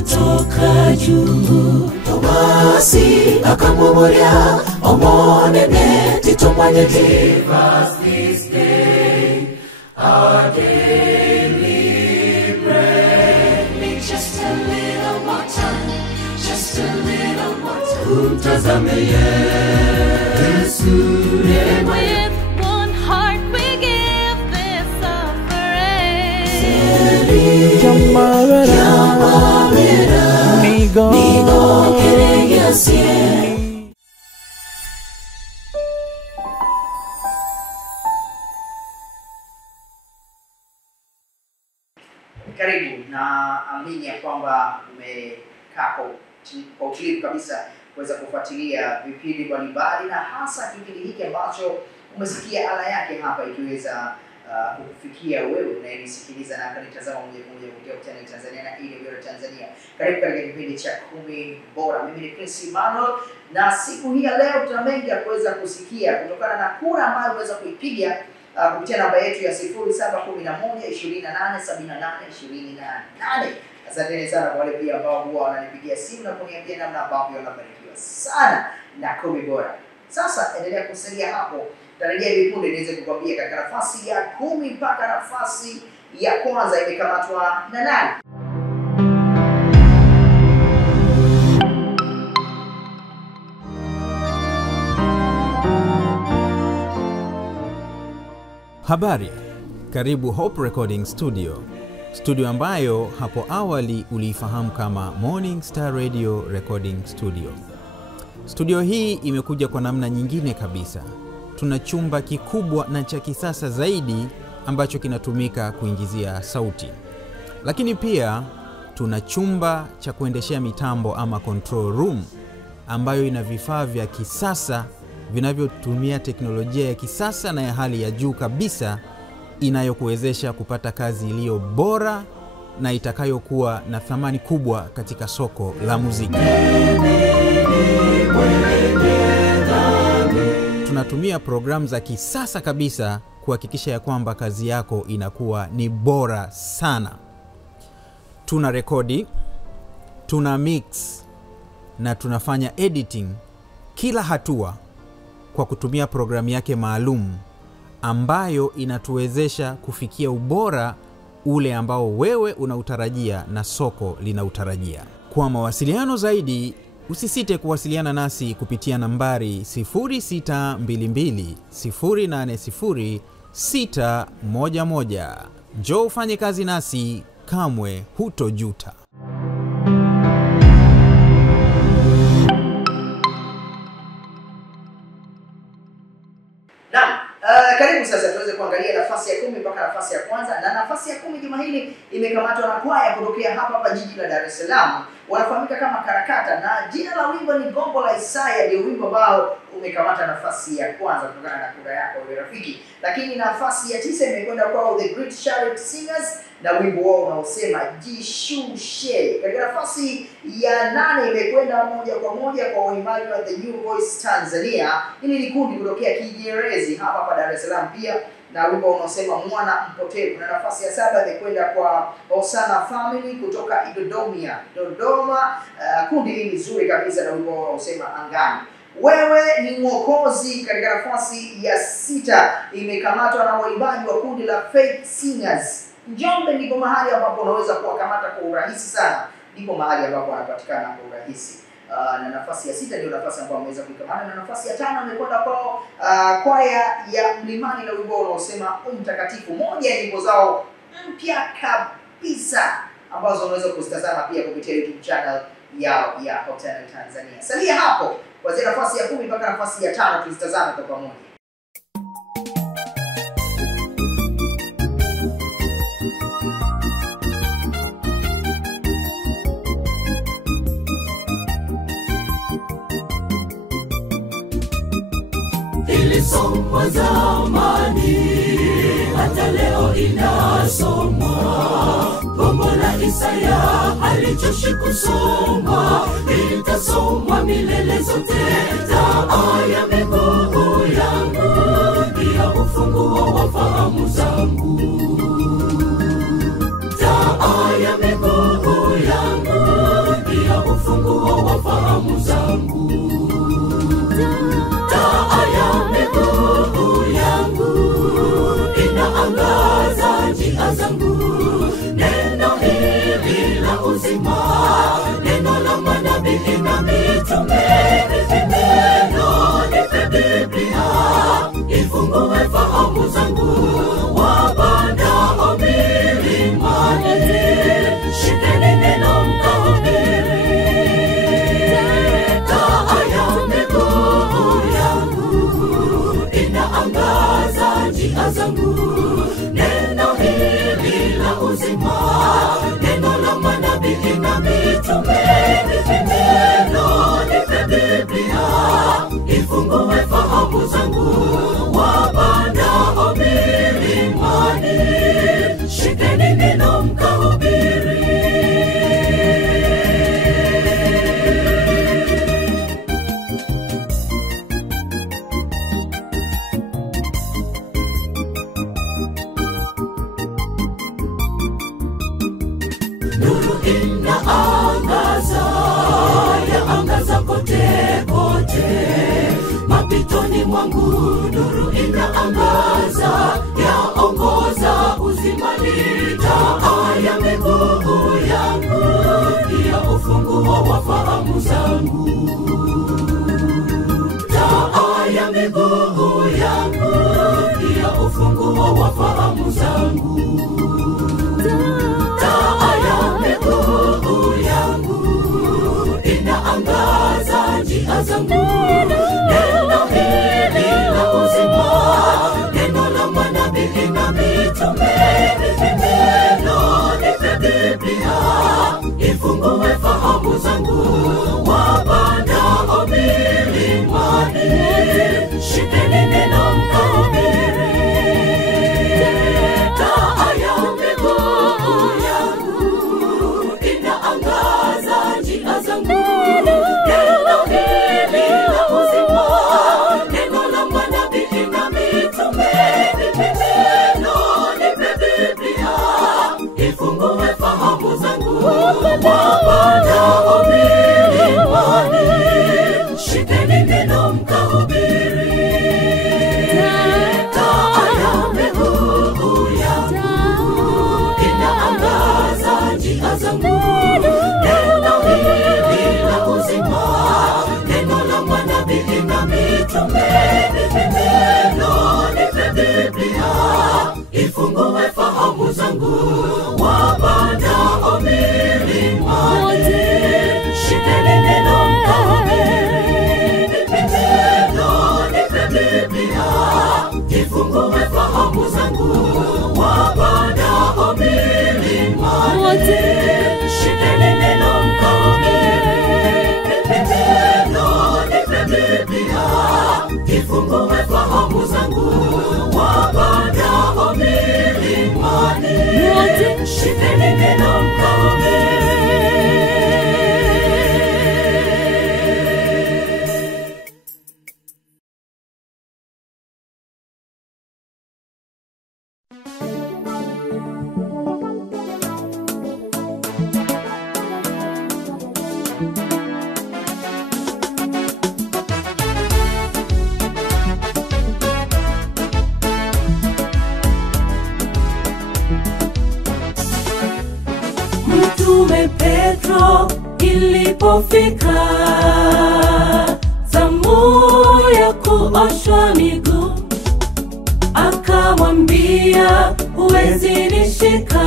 kutoka juu. Tomasi akamwambia omonene titomanye, give us this day our daily bread. Need just a little more time, just a little more time. Kumtazame Yesu, with one heart we give this offering. Migo kereyasie. Karibu na amini ya kwamba umekaa kwa utulivu kabisa kuweza kufuatilia vipindi mbalimbali, na hasa kipindi hiki ambacho umesikia ala yake hapa ikiweza kukufikia wewe unayenisikiliza na kanitazama moja kwa moja kupitia channel Tanzania na IW Tanzania. Karibu katika kipindi cha 10 bora. Mimi ni Prince Emmanuel, na siku hii ya leo tuna mengi ya kuweza kusikia kutokana na kura ambayo unaweza kuipiga kupitia namba yetu ya 0711287828. Asante sana kwa wale pia ambao huwa wananipigia simu na kuniambia namna ambavyo wanabarikiwa sana na 10 bora. Sasa endelea kusalia hapo. Tarejea hivi punde niweze kukwambia katika nafasi ya 10 mpaka nafasi ya kwanza imekamatwa na nani. Habari, karibu Hope Recording Studio. Studio ambayo hapo awali uliifahamu kama Morning Star Radio Recording Studio. Studio hii imekuja kwa namna nyingine kabisa. Tuna chumba kikubwa na cha kisasa zaidi ambacho kinatumika kuingizia sauti. Lakini pia tuna chumba cha kuendeshea mitambo ama control room ambayo ina vifaa vya kisasa vinavyotumia teknolojia ya kisasa na ya hali ya juu kabisa inayokuwezesha kupata kazi iliyo bora na itakayokuwa na thamani kubwa katika soko la muziki. Tunatumia programu za kisasa kabisa kuhakikisha ya kwamba kazi yako inakuwa ni bora sana. Tuna rekodi, tuna mix na tunafanya editing kila hatua kwa kutumia programu yake maalum ambayo inatuwezesha kufikia ubora ule ambao wewe unautarajia na soko linautarajia. Kwa mawasiliano zaidi, usisite kuwasiliana nasi kupitia nambari 0622080611. Njoo ufanye kazi nasi, kamwe hutojuta. Karibu sasa tuweze kuangalia nafasi ya 10 mpaka nafasi ya kwanza. Na nafasi ya 10 juma hili imekamatwa na kwaya kutokea hapa jiji la Dar es Salaam. Wanafahamika kama Karakata, na jina la wimbo ni Gombo la Isaya. Ndio wimbo ambao umekamata nafasi ya kwanza kutokana na kura yako wewe rafiki. Lakini nafasi ya 9 imekwenda kwa The Great Chariot Singers na wimbo wao unaosema Jishushe. Katika nafasi ya 8 imekwenda moja kwa moja kwa waimbaji wa The New Voice Tanzania. Hili ni kundi kutokea Kinyerezi hapa Dar es Salaam pia, na wimbo unaosema Mwana Mpotevu. Na nafasi ya 7 imekwenda kwa Osana Family kutoka Dodoma. Kundi hili nzuri kabisa na wimbo unaosema Angani. Wewe ni Mwokozi katika nafasi ya 6 imekamatwa na waimbaji wa kundi la Faith Singers. Njombe ndipo mahali ambapo unaweza kuwakamata kwa urahisi sana. Ndipo mahali ambapo wanapatikana kwa urahisi. Na nafasi ya 6 ndio nafasi ambayo ameweza kuikamata. Na nafasi ya 5 imekwenda kwa kwaya ya Mlimani na wimbo unaosema Mtakatifu. Moja ya nyimbo zao mpya kabisa ambazo unaweza kuzitazama pia kupitia YouTube channel ya Hope Tanzania. Salia hapo kuanzia nafasi ya 10 mpaka nafasi ya 5 tuzitazame kwa pamoja. Ilisomwa zamani hata leo inasomwa. Gombo la Isaya halichoshi kusomwa, litasomwa milele zote. Taa ya miguu yangu ndio ufunguo wa fahamu zangu. Taa ya miguu yangu ufunguo wa fahamu zangu. Taa ya miguu yangu inaangaza njia zangu. Neno hili la uzima, neno la manabii na mitume, neno nipe Biblia ifungue fahamu zangu. Wapandao milimani, shikeni neno mkahubiri. Taa ya miguu yangu inaangaza njia zangu. Neno hili la uzima, neno la manabii na mitume, neno nipe Biblia ifungue fahamu zangu. Wapandao milimani, shikeni neno mkahubiri. Nuru inaangaza, yaangaza kote kote. Mapitoni mwangu nuru inaangaza, yaongoza uzimani. Taa ya miguu yangu ndiyo ufunguo wa fahamu zangu. Taa ya miguu yangu ndiyo ufunguo wa fahamu zangu. Taa ya miguu yangu inaangaza njia zangu. Neno hili la uzima, neno la manabii na mitume, neno nipe Biblia ifungue fahamu zangu. Wapandao milimani, shikeni neno mkahubiri. Taa ya miguu yangu inaangaza njia zangu. Neno hili la uzima, neno la manabii na mitume, neno nipe Biblia ifungue fahamu zangu. Wapandao milimani, shikeni neno mkahubiri. Taa ya miguu yangu inaangaza njia zangu. Neno hili la uzima, neno la manabii na mitume, neno nipe Biblia ifungue fahamu zangu. Wapandao milimani, shikeni neno mkahubiri. Neno nipe Biblia ifungue fahamu zangu. Wapandao milimani, shikeni neno mkahubiri. Neno nipe Biblia ifungue fahamu zangu. Wapandao milimani, shikeni neno mkahubiri. Mtume Petro ilipofika zamu ya kuoshwa miguu, akamwambia huwezi nishika,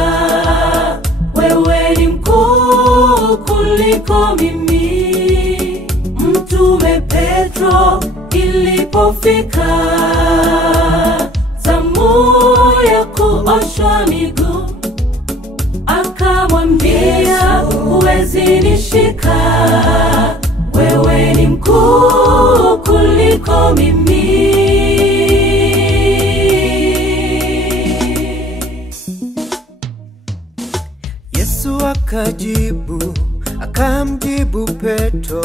wewe ni mkuu kuliko mimi. Mtume Petro ilipofika zamu ya kuoshwa miguu, akamwambia huwezi nishika, wewe ni mkuu kuliko mimi. Yesu akajibu, akamjibu Petro,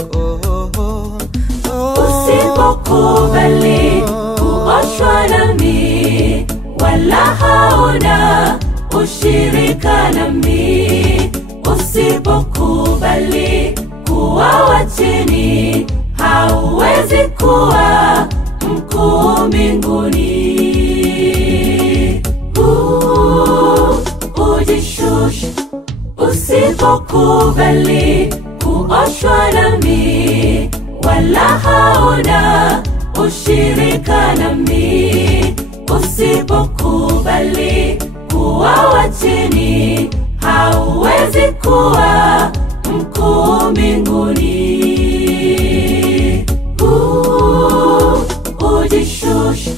usipokubali kuoshwa nami, wala hauna ushirika nami. Usipokubali chini, hauwezi kuwa mkuu mbinguni. Ujishushe usipokubali kuoshwa nami, wala hauna ushirika nami. Usipokubali kuwa wa chini, hauwezi kuwa mkuu mbinguni. Ujishushe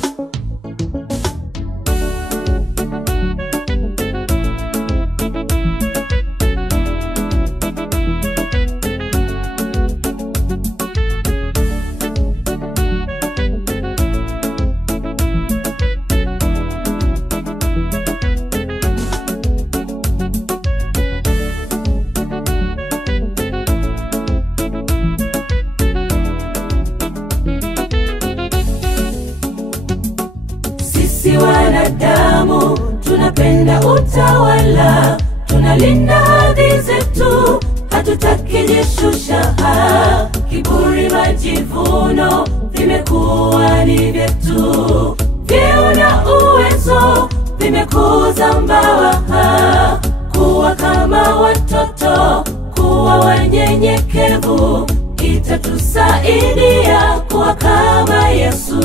wanadamu tunapenda utawala, tunalinda hadhi zetu, hatutaki jishusha. Kiburi, majivuno vimekuwa ni vyetu, vyeo na uwezo vimekuza mbawa. Kuwa kama watoto, kuwa wanyenyekevu, itatusaidia kuwa kama Yesu.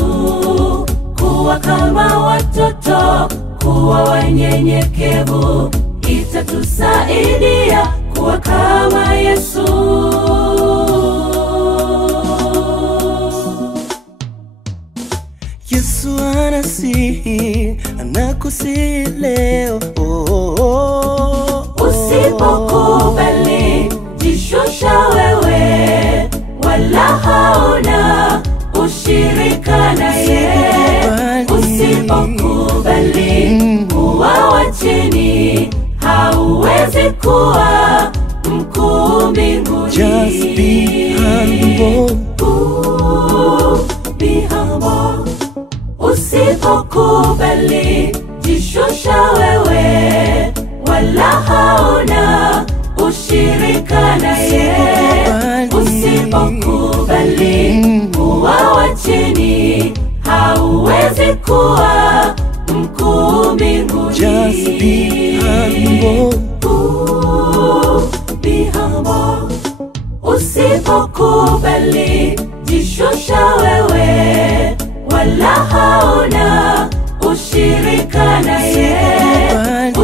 Kuwa kama watoto, kuwa wanyenyekevu, itatusaidia kuwa kama Yesu. Yesu anasihi, anakusihi leo. Usipokubali jishusha wewe, wala hauna ushirika naye. Usipokubali kuwa wa chini, hauwezi kuwa mkuu mbinguni. Just be humble. Be humble. Usipokubali jishusha wewe, wala hauna ushirika naye. Usipokubali kuwa wa chini, hauwezi kuwa mkuu mbinguni. Just be humble. Be humble. Usipokubali jishusha wewe, wala hauna ushirika naye.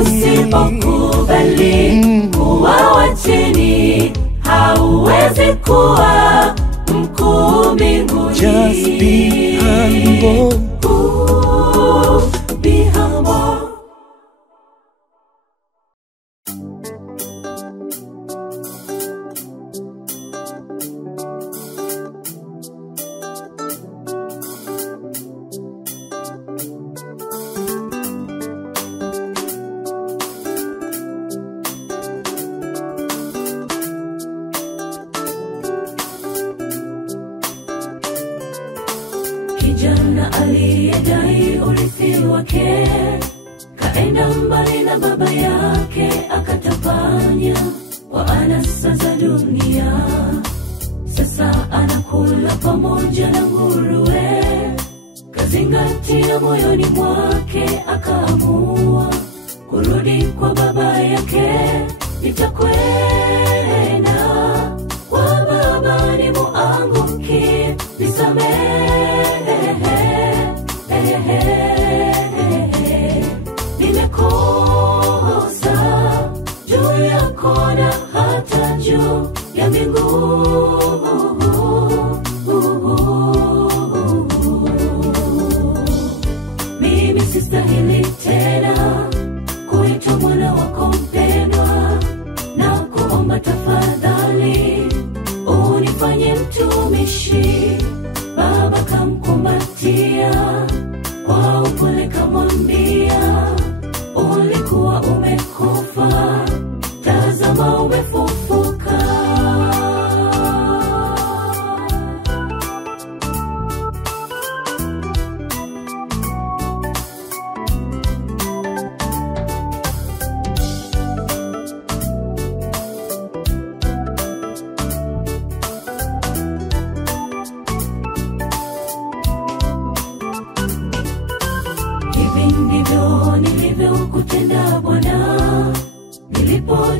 Usipokubali kuwa wa chini, hauwezi kuwa mkuu mbinguni. Just be humble. Be humble. Kijana aliyedai urithi wake, kaenda mbali na baba yake, akatapanya kwa anasa za dunia. Sasa anakula pamoja na nguruwe, kazingatia moyoni mwake, akaamua kurudi kwa baba yake. Nitakwenda kwa baba nimuangukie, nisamehe. Nimekosa juu yako na hata juu ya mbingu. Mimi sistahili tena kuitwa mwana wako mpendwa, na kuomba tafadhali unifanye mtumishi. Baba kamkumbatia kwa upole, kamwambia ulikuwa umekufa, tazama umefufuka.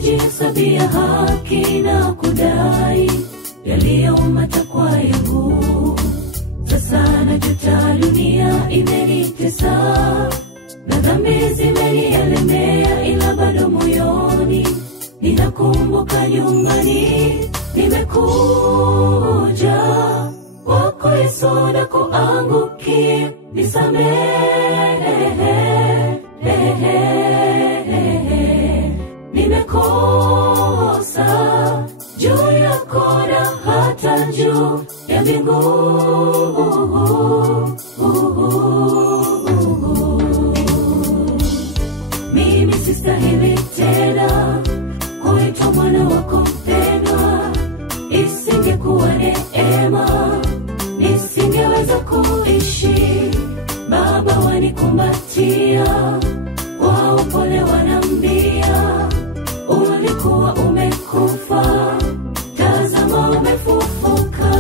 najihesabia haki na kudai yaliyo matakwa yangu. Sasa najuta, dunia imenitesa na dhambi zimenielemea, ila bado moyoni ninakumbuka nyumbani. Nimekuja kwako Yesu na kuangukia, nisamehe. Nimekosa juu yako na hata juu ya mbingu. Mimi sistahili tena kuitwa mwana wako mpendwa. Isingekuwa neema nisingeweza kuishi. Baba wanikumbatia, kwa upole wanambia, ulikuwa umekufa, tazama umefufuka.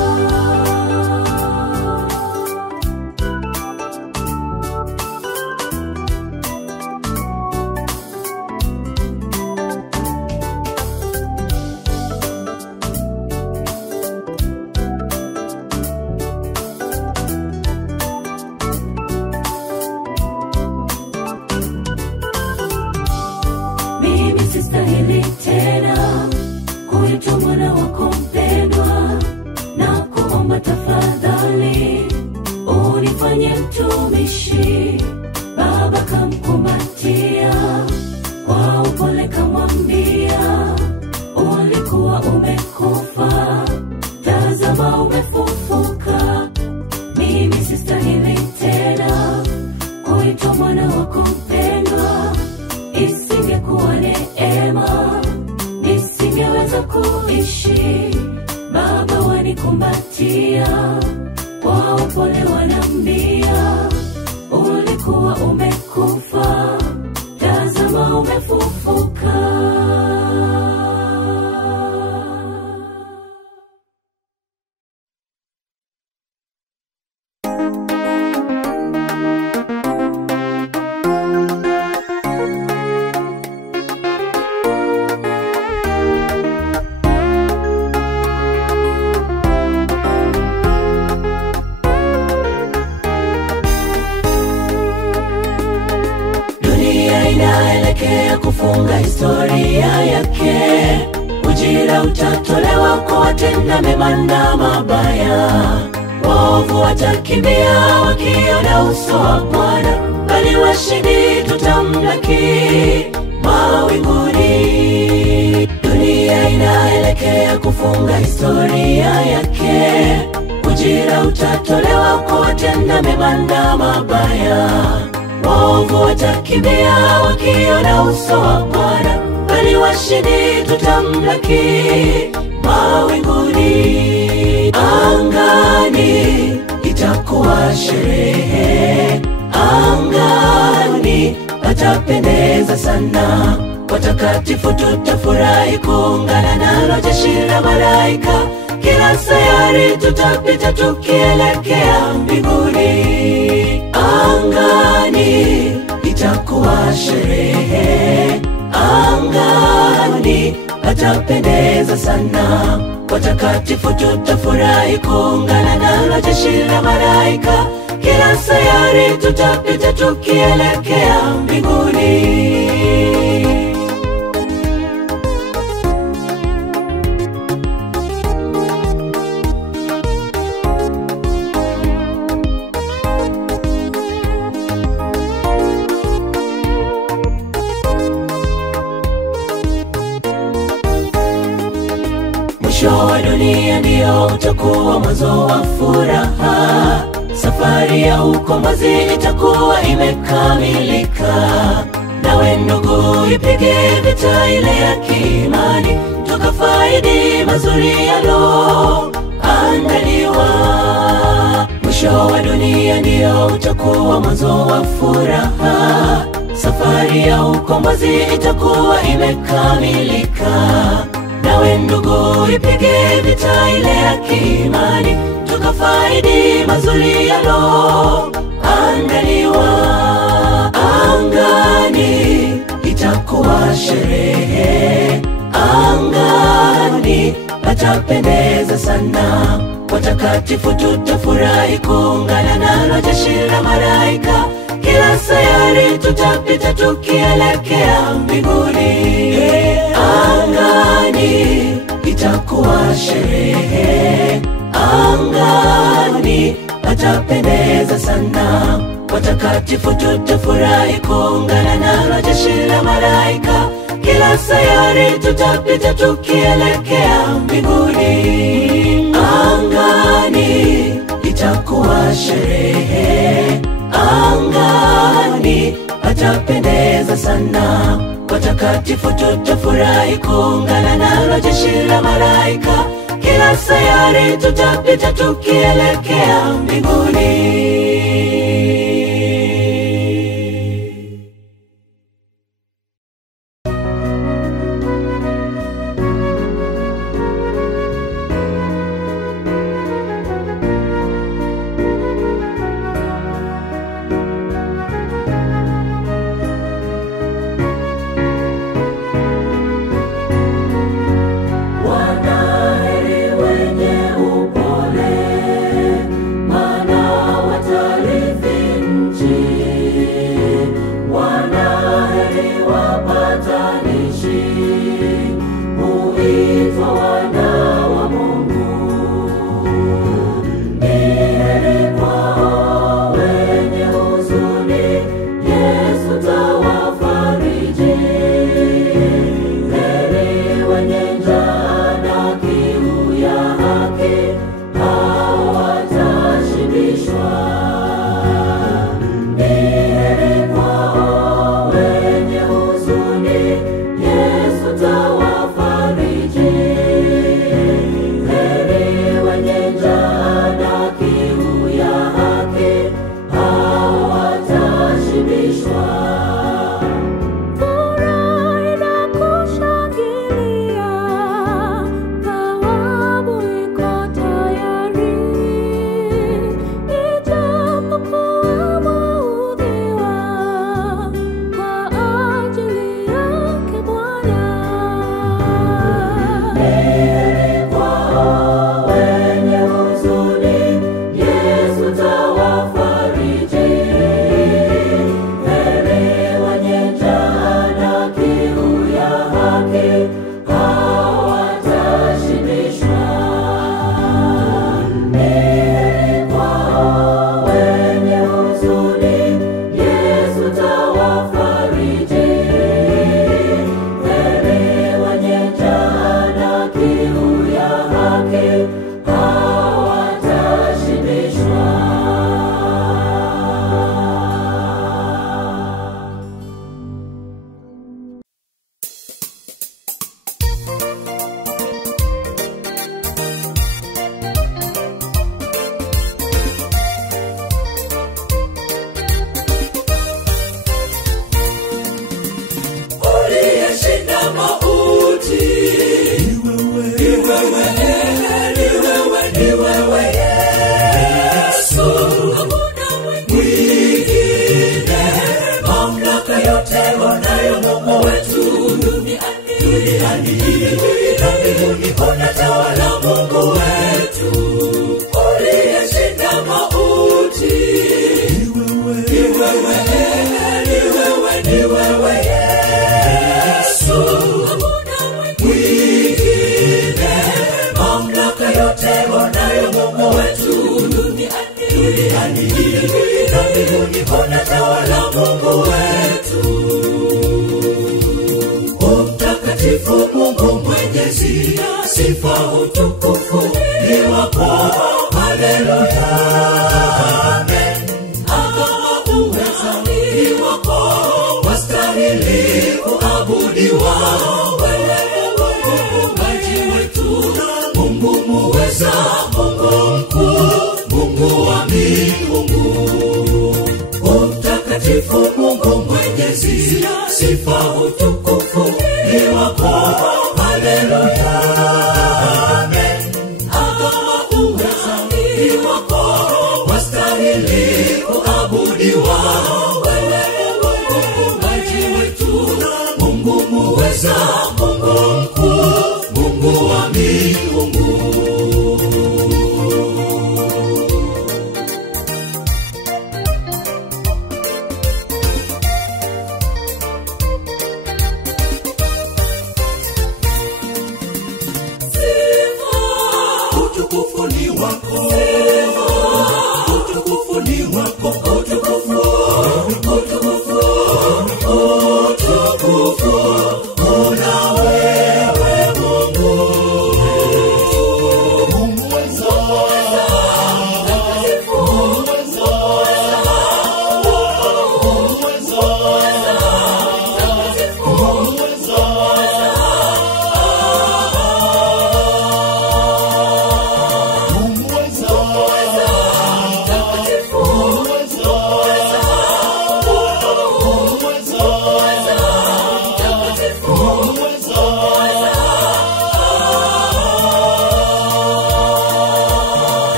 Sistahili tena kuitwa mwana wako mpendwa, na kuomba tafadhali unifanye mtumishi. Baba kamkumbatia, kwa upole kamwambia, ulikuwa umekufa, tazama umefufuka. Mimi sistahili tena kuitwa mwana wako mpendwa. Isingekuwa neema nisingeweza kuishi. Baba wanikumbatia, kwa upole wanambia, ulikuwa umekufa, tazama umefufuka. Inaelekea kufunga historia yake. Ujira utatolewa kwa watenda mema na mabaya. Waovu watakimbia wakiona uso wa Bwana, bali washindi tutamlaki mawinguni. Dunia inaelekea kufunga historia yake. Ujira utatolewa kwa watenda mema na mabaya. Waovu watakimbia wakiona uso wa Bwana, bali washindi tutamlaki mawinguni. Angani itakuwa sherehe, angani patapendeza sana. Watakatifu tutafurahi kuungana nalo jeshi la malaika. Kila sayari tutapita tukielekea mbinguni. Angani itakuwa sherehe, angani patapendeza sana. Watakatifu tutafurahi kuungana nalo jeshi la malaika. Kila sayari tutapita tukielekea mbinguni. Mwisho wa dunia ndio utakuwa mwanzo wa furaha. Safari ya ukombozi itakuwa imekamilika. Nawe ndugu, ipige vita ile ya kiimani, tukafaidi mazuri yaloandaliwa. Mwisho wa dunia ndio utakuwa mwanzo wa furaha. Safari ya ukombozi itakuwa imekamilika. Nawe ndugu, ipige vita ile ya kiimani, tukafaidi mazuri yaloandaliwa. Angani itakuwa sherehe, angani patapendeza sana. Watakatifu tutafurahi kuungana nalo jeshi la malaika. Kila sayari tutapita tukielekea mbinguni. Angani itakuwa sherehe, angani patapendeza sana. Watakatifu tutafurahi kuungana nalo jeshi la malaika. Kila sayari tutapita tukielekea mbinguni. Angani itakuwa sherehe, angani patapendeza sana. Watakatifu tutafurahi kuungana nalo jeshi la malaika. Kila sayari tutapita tukielekea mbinguni. Mungu muweza, Mungu mkuu. wako, utukufu ni wako, utukufu, utukufu, utukufu una wewe Mungu. Mungu weza, mtakatifu, Mungu weza, Mungu weza, mtakatifu, Mungu weza.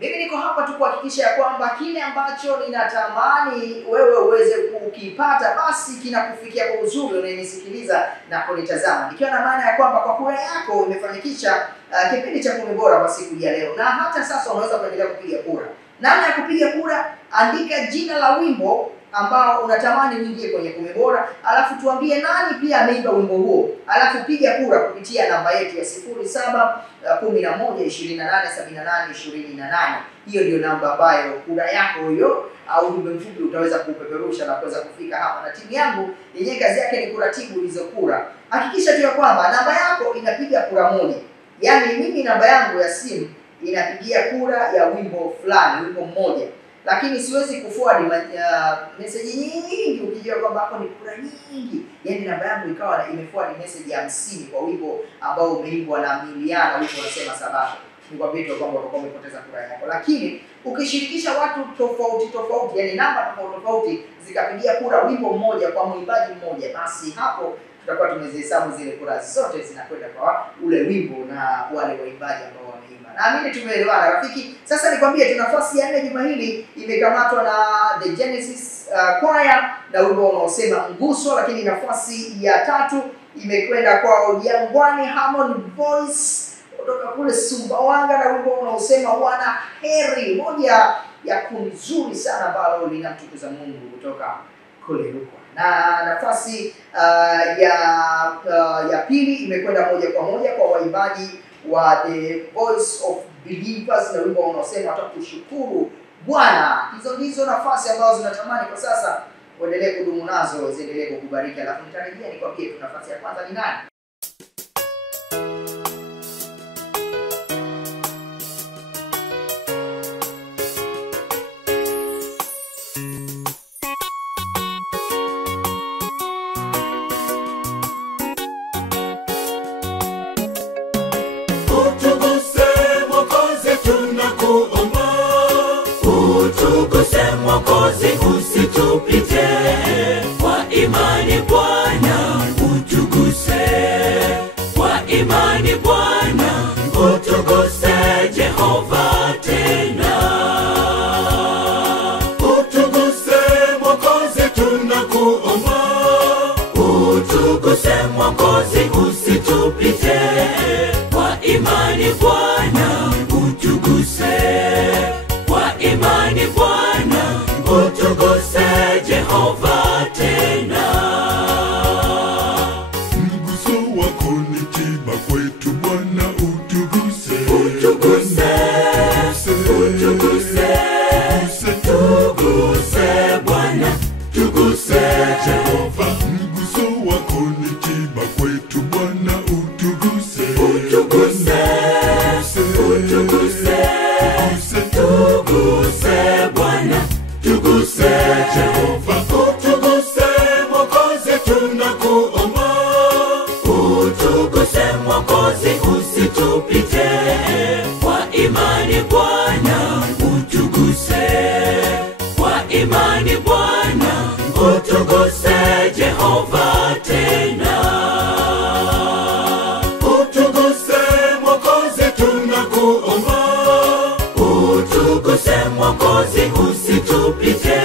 Mimi niko hapa tu kuhakikisha ya kwamba kile ambacho ninatamani wewe uweze kukipata basi kinakufikia kwa uzuri unayenisikiliza na kunitazama. Nikiwa na maana ya kwamba kwa kura yako imefanikisha kipindi cha 10 bora kwa siku ya leo. Na hata sasa unaweza kuendelea kupiga kura. Namna ya kupiga kura, andika jina la wimbo ambao unatamani uingie kwenye 10 bora, alafu tuambie nani pia ameimba wimbo huo. Alafu piga kura kupitia namba yetu ya 0711287828. Hiyo ndio namba ambayo kura yako hiyo au ujumbe mfupi utaweza kupeperusha na kuweza kufika hapa. Na timu yangu yenyewe kazi yake ni kuratibu hizo kura. Hakikisha tu kwamba namba yako inapiga kura moja. Yaani mimi namba yangu ya simu inapigia kura ya wimbo fulani, wimbo mmoja. Lakini siwezi kuforward message nyingi ukijua kwamba hapo ni kura nyingi. Yaani namba yangu ikawa imeforward message ya 50 kwa wimbo ambao umeimbwa na Miliana, wimbo unasema sababu. Ni kwa vitu kwamba utakuwa umepoteza kura yako. Lakini ukishirikisha watu tofauti, yani namba tofauti zikapigia kura wimbo mmoja kwa mwimbaji mmoja, basi hapo tutakuwa tumezihesabu zile kura zote zinakwenda kwa ule wimbo na wale waimbaji ambao wameimba. Naamini tumeelewana rafiki. Sasa nikwambie tu nafasi ya 4 juma hili imekamatwa na The Genesis Choir na wimbo unaosema Nguso, lakini nafasi ya 3 imekwenda kwa Jangwani Harmony Voice kutoka kule Sumbawanga na wimbo unaosema wana heri, moja ya kundi zuri sana ambalo linamtukuza Mungu kutoka kule Rukwa. Na nafasi ya pili imekwenda moja kwa moja kwa waimbaji wa The Voice of Believers na wimbo unaosema tutakushukuru Bwana. Hizo ndizo nafasi ambazo tunatamani kwa sasa uendelee kudumu nazo, ziendelee kukubariki. Alafu nitarejea nikwambie nafasi ya kwanza ni nani. Mwokozi usitupite, kwa imani Bwana utuguse, kwa imani Bwana utuguse Jehova tena. Utuguse Mwokozi tunakuomba, utuguse Mwokozi usitupite, kwa imani Bwana utuguse, kwa imani Bwana utuguse Jehova tena. Mguso wako ni tiba kwetu Bwana, utuguse, Utuguse, utuguse, tuguse Bwana, tuguse Jehova. Mguso wako ni tiba kwetu Bwana, utuguse, Utuguse, utuguse, tuguse Bwana, tuguse Jehova. Utuguse Mwokozi tunakuomba, utuguse Mwokozi usitupite, kwa imani Bwana utuguse, kwa imani Bwana utuguse Jehova tena. Utuguse Mwokozi tunakuomba, utuguse Mwokozi usitupite,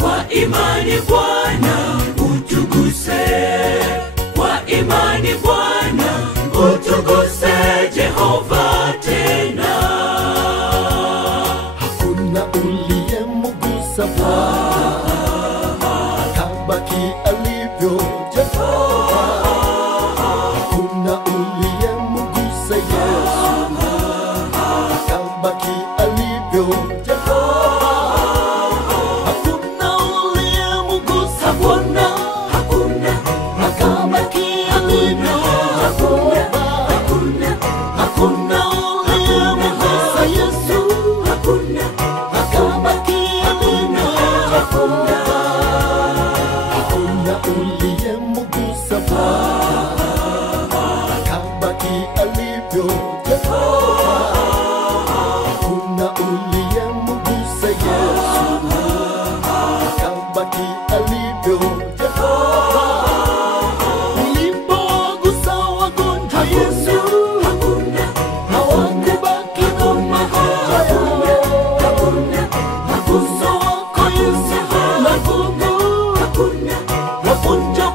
kwa imani Bwana utuguse, kwa imani Bwana utuguse Jehova tena. Hakuna uliyemgusa Bwana akabaki alivyo Jehova. Hakuna uliyemgusa Yesu akabaki alivyo Jehova. Hakuna uliyemgusa Bwana, Hakuna, akabaki alivyo Jehova. Hakuna uliyemgusa Yesu hakuna, akabaki alivyo Jehova. Hakuna uliyemgusa Bwana akabaki alivyo Jehova. Hakuna uliyemgusa Yesu akabaki alivyo Jehova. Ulipogusa wagonjwa Yesu hawakubaki na magonjwa yao. Gusa wako Yesu na nguvu, wavunja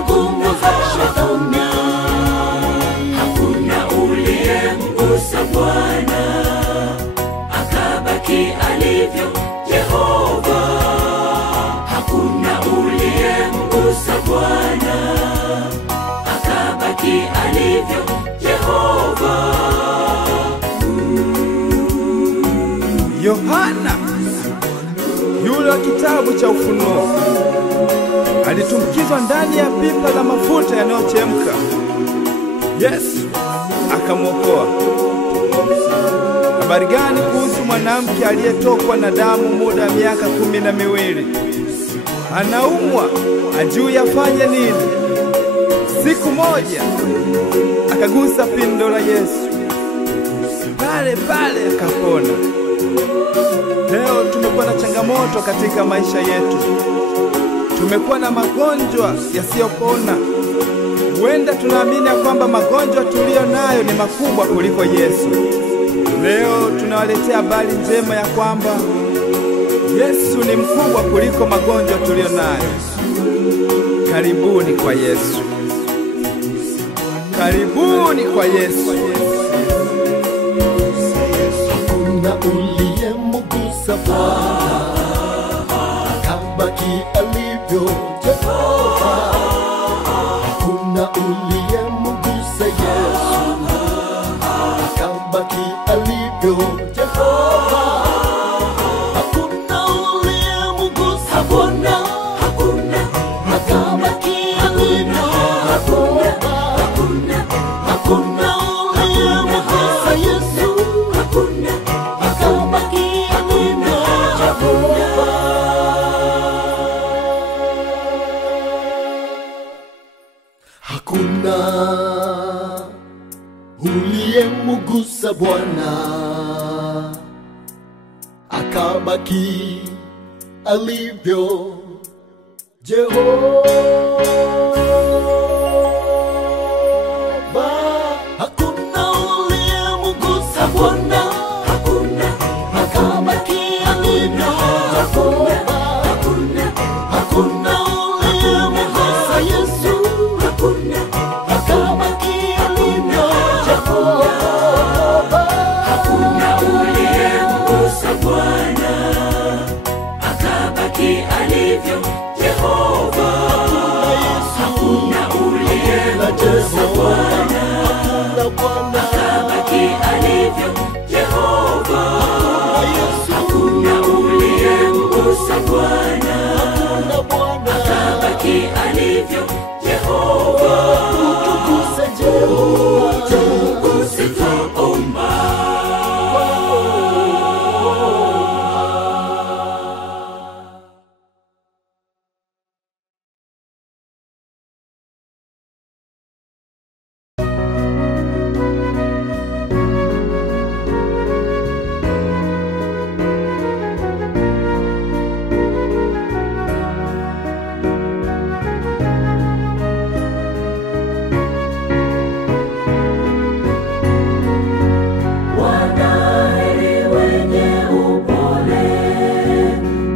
nguvu za shetani. hakuna uliyemgusa Bwana akabaki alivyo Jehova. Hakuna uliyemgusa Bwana akabaki alivyo Jehova. Yohana yule wa kitabu cha Ufunuo alitumbukizwa ndani ya pipa la mafuta yanayochemka. Yesu akamwokoa. Habari gani kuhusu mwanamke aliyetokwa na damu muda wa miaka 12? Anaumwa, ajui afanye nini. Siku moja akagusa pindo la Yesu, pale pale akapona. Leo tumekuwa na changamoto katika maisha yetu. Tumekuwa na magonjwa yasiyopona. Huenda tunaamini kwamba magonjwa tuliyo nayo ni makubwa kuliko Yesu. Leo tunawaletea habari njema ya kwamba Yesu ni mkubwa kuliko magonjwa tuliyo nayo. Karibuni kwa Yesu. Karibuni kwa Yesu. Hakuna uliyemgusa Bwana akabaki alivyo Jehova. Hakuna uliyemgusa Yesu akabaki alivyo Jehova. Hakuna uliyemgusa Bwana, hakuna akabaki alivyo Jehova. Hakuna uliyemgusa Yesu, hakuna akabaki alivyo Jehova. Hakuna uliyemgusa Bwana akabaki alivyo Jehova. Hakuna uliyemgusa Bwana, hakuna akabaki alivyo Jehova. Hakuna uliyemgusa Yesu, hakuna akabaki alivyo Jehova. Hakuna uliyemgusa Bwana akabaki alivyo Jehova. Hakuna uliyemgusa Bwana akabaki alivyo Jehova. Hakuna uliyemgusa Bwana akabaki alivyo Jehova. Utukuse Jehova, Utukuse twaomba. Wanaheri wenye upole,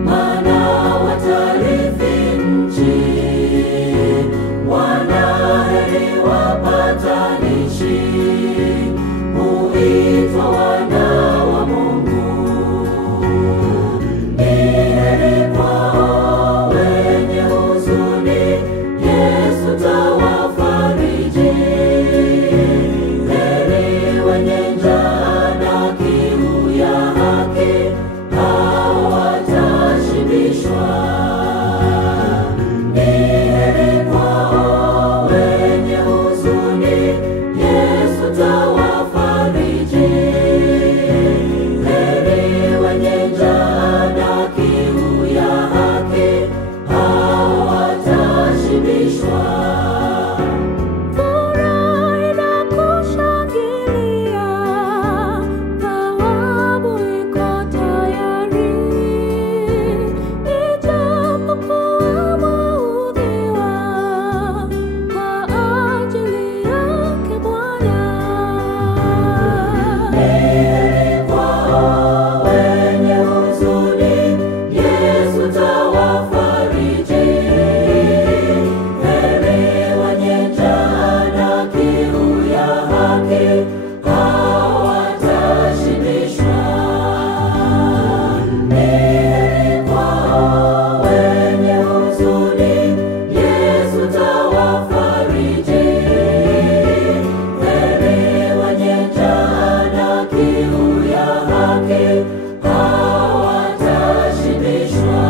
maana watarithi nchi. Wanaheri wapatanishi, huitwa wana wa Mungu. Ni heri kwao wenye huzuni, Yesu tawafariji. Heri wenye njaa na kiu ya haki, hao watashibishwa. Ni heri kwao wenye huzuni, Yesu tawafariji. Heri wenye njaa na kiu ya haki, hao watashibishwa. Furahi na kushangilia, thawabu iko tayari. Ijapokuwa maudhiwa, kwa ajili yake Bwana. Heri kwao wenye huzuni, Yesu tawafariji. Heri wenye njaa na kiu ya haki, hao watashibishwa. Heri kwao wenye huzuni, Yesu tawafariji. Heri wenye njaa na kiu ya haki, hao watashibishwa.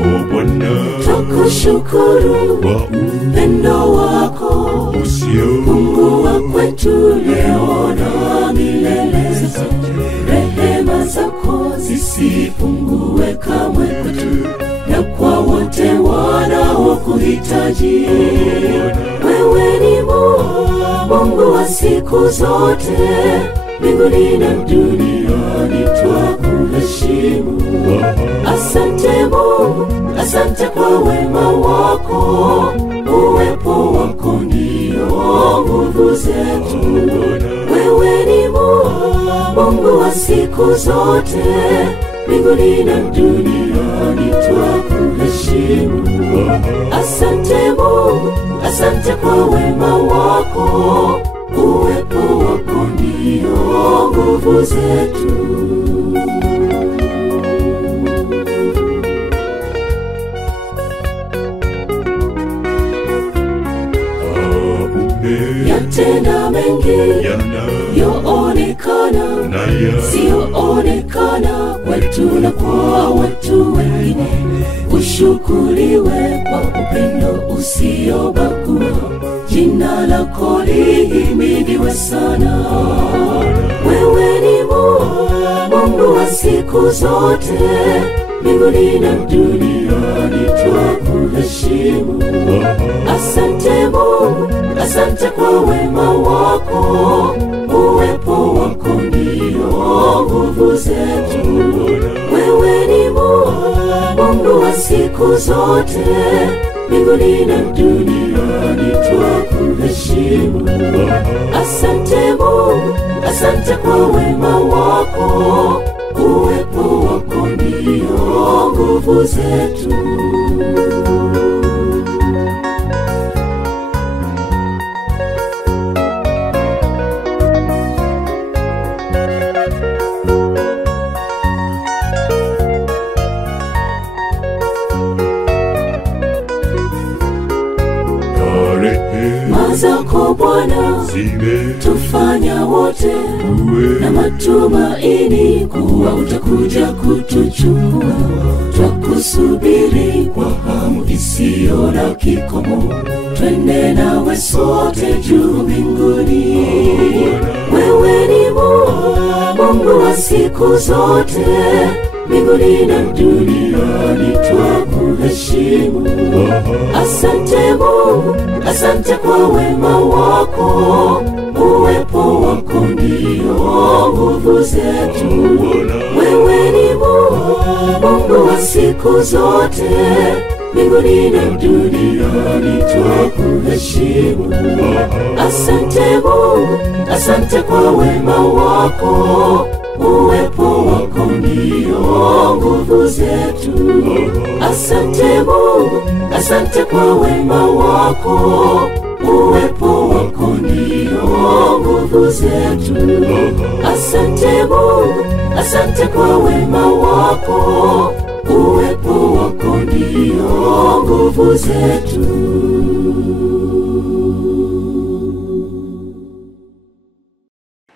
O Bwana, Tukushukuru kwa upendo wako usio kwetu leo na milele. Rehema zako zisipungue kamwe kwetu na kwa wote wanaokuhitaji. Wewe ni Mungu wa siku zote, mbinguni na duniani. kwa wema wako, uwepo wako ndio nguvu zetu. Wewe ni Mungu wa siku zote, mbinguni na duniani twakuheshimu. Asante Mungu, asante kwa wema wako, uwepo wako ndio nguvu zetu. Yatenda mengi yoonekana, sioonekana kwetu na kwa watu wengine. Ushukuriwe kwa upendo usiobagua, jina lako lihimidiwe sana. Wewe ni Mungu wa siku zote, mbinguni na duniani twakuheshimu. Asante Mungu, asante kwa wema wako, uwepo wako ndio nguvu zetu. Wewe ni Mungu wa siku zote, mbinguni na duniani twakuheshimu. Asante Mungu, asante kwa wema wako, uwepo wako ndio nguvu zetu. Mazako Bwana tufanya wote, na matumaini kuwa utakuja kutuchukua. Twakusubiri kwa hamu isiyo na kikomo, twende nawe sote juu mbinguni. Wewe ni Mungu wa siku zote, mbinguni na duniani twakuheshimu. Asante Mungu, asante kwa wema wako, uwepo wako ndio nguvu zetu. Wewe ni Mungu wa siku zote, mbinguni na duniani twakuheshimu. Asante Mungu, asante kwa wema wako, uwepo wako ndio nguvu zetu. Asante Mungu, asante kwa wema wako, uwepo wako ndio nguvu zetu. Asante Mungu, asante kwa wema wako, uwepo wako ndio nguvu zetu.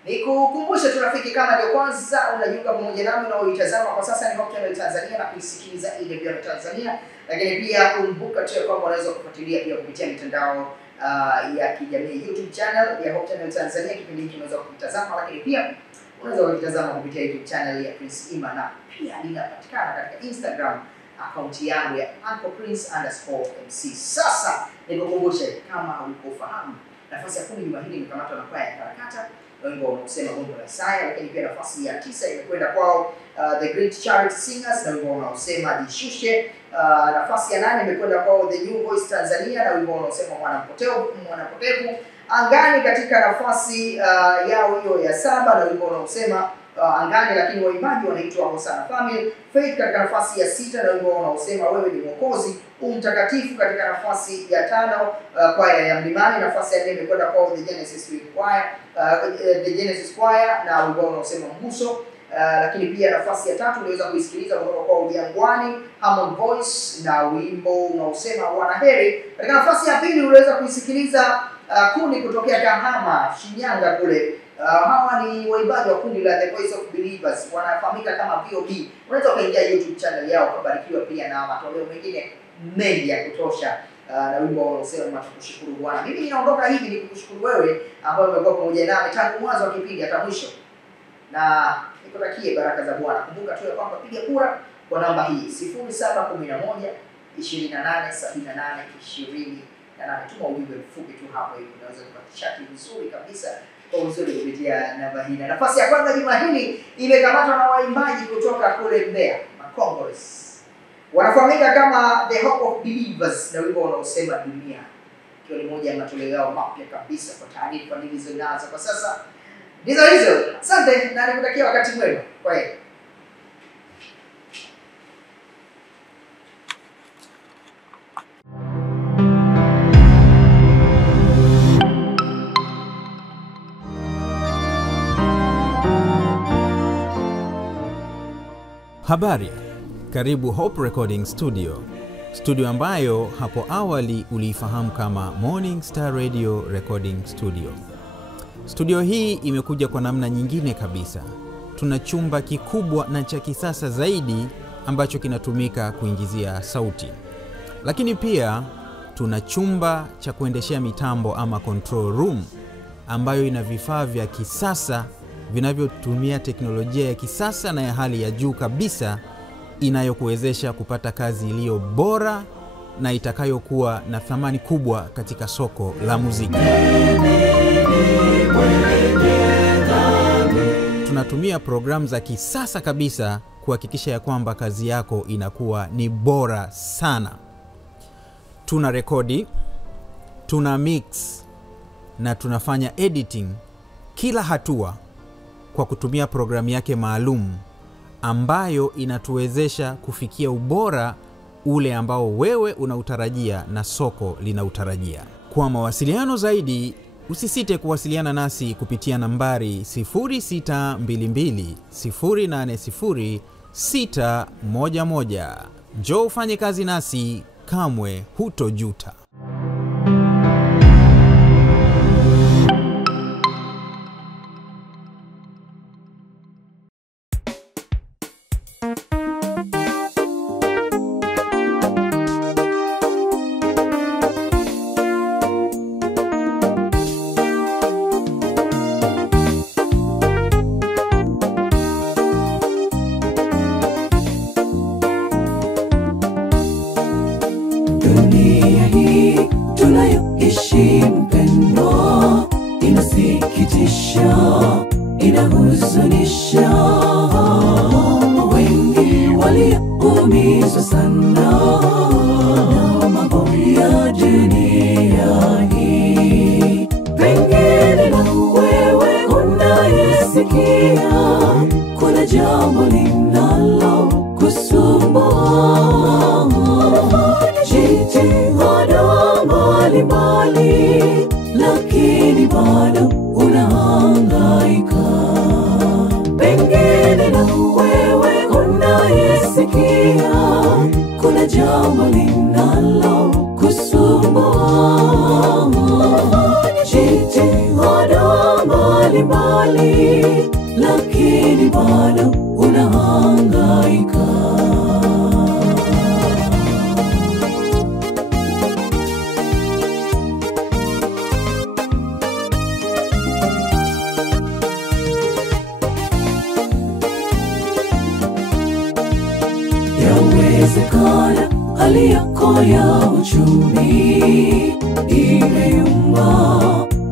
Nikukumbushe tu rafiki, kama ndio kwanza unajiunga pamoja nami na uitazama kwa sasa, ni Hope Channel Tanzania na kuisikiliza AWR Tanzania, lakini pia kumbuka tu kwamba unaweza kufuatilia pia kupitia mitandao ya kijamii, YouTube channel ya Hope Channel Tanzania. Kipindi hiki unaweza kukitazama, lakini pia unaweza kukitazama kupitia YouTube channel ya Prince Ima, na pia linapatikana katika Instagram account yangu ya UnclePrince_MC. Sasa nikukumbushe, kama ulikofahamu, nafasi ya 10 juma hili imekamatwa na kwaya ya Karakata, wimbo unaosema Gombo la Isaya, lakini pia nafasi ya 9 imekwenda kwao The Great Charity Singers na wimbo unaosema Jishushe. Nafasi ya 8 imekwenda kwao The New Voice Tanzania na wimbo unaosema Mwana Mpotevu. Angani katika nafasi yao hiyo ya 7 na wimbo unaosema Angani, lakini waimbaji wanaitwa Hosana Family. Faith katika nafasi ya 6 na wimbo unaosema Wewe ni Mwokozi. Mtakatifu katika nafasi ya 5, kwaya ya Mlimani. Nafasi ya 4 imekwenda kwa The Genesis Choir, The Genesis Choir na wimbo unaosema Mguso. Lakini pia nafasi ya 3 unaweza kuisikiliza kutoka kwa Ujangwani, Harmon Voice na wimbo unaosema Wanaheri. Katika nafasi ya 2 unaweza kuisikiliza kundi kutokea Kahama, Shinyanga kule. Hawa ni waimbaji wa kundi la The Voice of Believers, wanafahamika kama VOB. Unaweza kuingia YouTube channel yao kubarikiwa pia na matoleo mengine mengi ya kutosha, na wimbo unaosema Tukushukuru Bwana. Mimi ninaondoka hivi nikukushukuru wewe ambaye umekuwa pamoja nami tangu mwanzo wa kipindi hata mwisho, na nikutakie baraka za Bwana. Kumbuka tu kwamba piga kura kwa namba hii 0711 28 78 28. Tuma ujumbe mfupi tu hapo hivi, unaweza kupata vizuri kabisa kwa uzuri kupitia namba hii. Na nafasi ya kwanza juma hili imekamatwa na waimbaji kutoka kule Mbeya, Makongolesi. Wanafahamika kama The Hope of Believers na wimbo unaosema dunia, ikiwa ni moja ya matoleo yao mapya kabisa kwa taarifa nilizonazo kwa sasa. Ndizo hizo. Asante na nikutakia wakati mwema. Kwa heri. Habari, karibu Hope Recording Studio. Studio ambayo hapo awali uliifahamu kama Morning Star Radio Recording Studio. Studio hii imekuja kwa namna nyingine kabisa. Tuna chumba kikubwa na cha kisasa zaidi ambacho kinatumika kuingizia sauti. Lakini pia tuna chumba cha kuendeshea mitambo ama control room ambayo ina vifaa vya kisasa vinavyotumia teknolojia ya kisasa na ya hali ya juu kabisa inayokuwezesha kupata kazi iliyo bora na itakayokuwa na thamani kubwa katika soko la muziki. Tunatumia programu za kisasa kabisa kuhakikisha ya kwamba kazi yako inakuwa ni bora sana. Tuna rekodi, tuna mix na tunafanya editing kila hatua kwa kutumia programu yake maalum ambayo inatuwezesha kufikia ubora ule ambao wewe unautarajia na soko linautarajia. Kwa mawasiliano zaidi, usisite kuwasiliana nasi kupitia nambari 0622080611. Njoo ufanye kazi nasi, kamwe hutojuta. Dunia hii tunayoishi mpendwa, inasikitisha, inahuzunisha. Wengi waliumizwa sana na mambo ya dunia hii. Pengine na wewe unayesikia kuna jambo linalo kusumbua. Jitihada mbalimbali, lakini bado unahangaika. Pengine na wewe unayesikia kuna jambo linalo kusumbua. Jitihada mbalimbali, lakini bado unahangaika. Yawezekana hali yako ya uchumi imeyumba,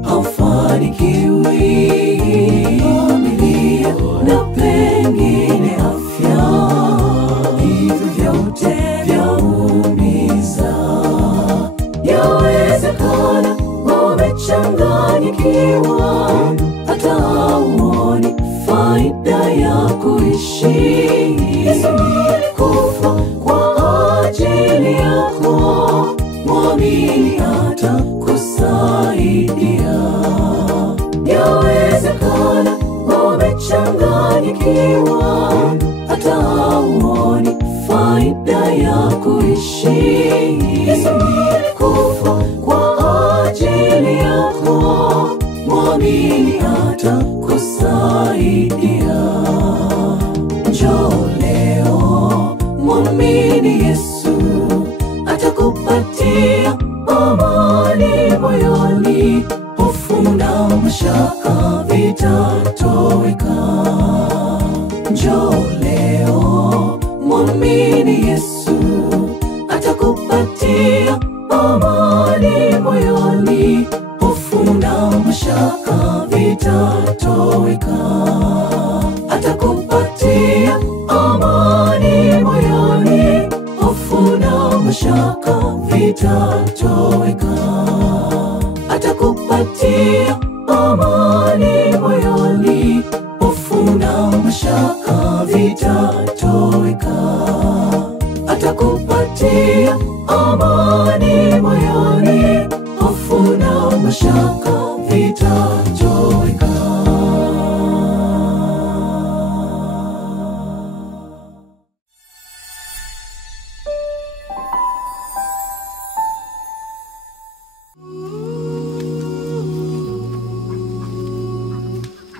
haufanikiwi familia na pengine afya, hivyo vyote vyaumiza. Yawezekana umechanganyikiwa, hata hauoni faida ya kuishi. Yesu alikufa kwa ajili yako, mwamini atakusaidia. Yawezekana umechanganyikiwa, hata hauoni faida ya kuishi. Yesu alikufa kwa ajili yako, mwamini atakusaidia. Njoo leo, mwamini Yesu, atakupatia amani moyoni. Hofu na mashaka vitatoweka. Njoo leo, mwamini Yesu, atakupatia amani moyoni. Hofu na mashaka vitatoweka. Atakupatia amani moyoni. vitatoweka. Atakupatia amani moyoni, hofu na mashaka vitatoweka.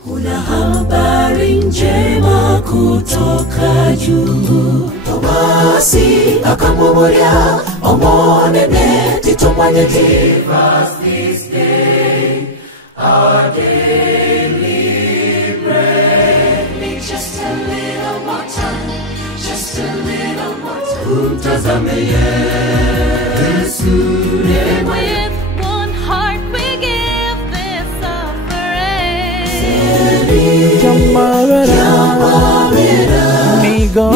Kuna habari njema kutoka juu. Tomasi akamwambia omonene titomanye give us this day our daily bread. Need just a little more time, just a little more time. Umtazame Yesu. With one heart we give this offering. Yamarera, Migo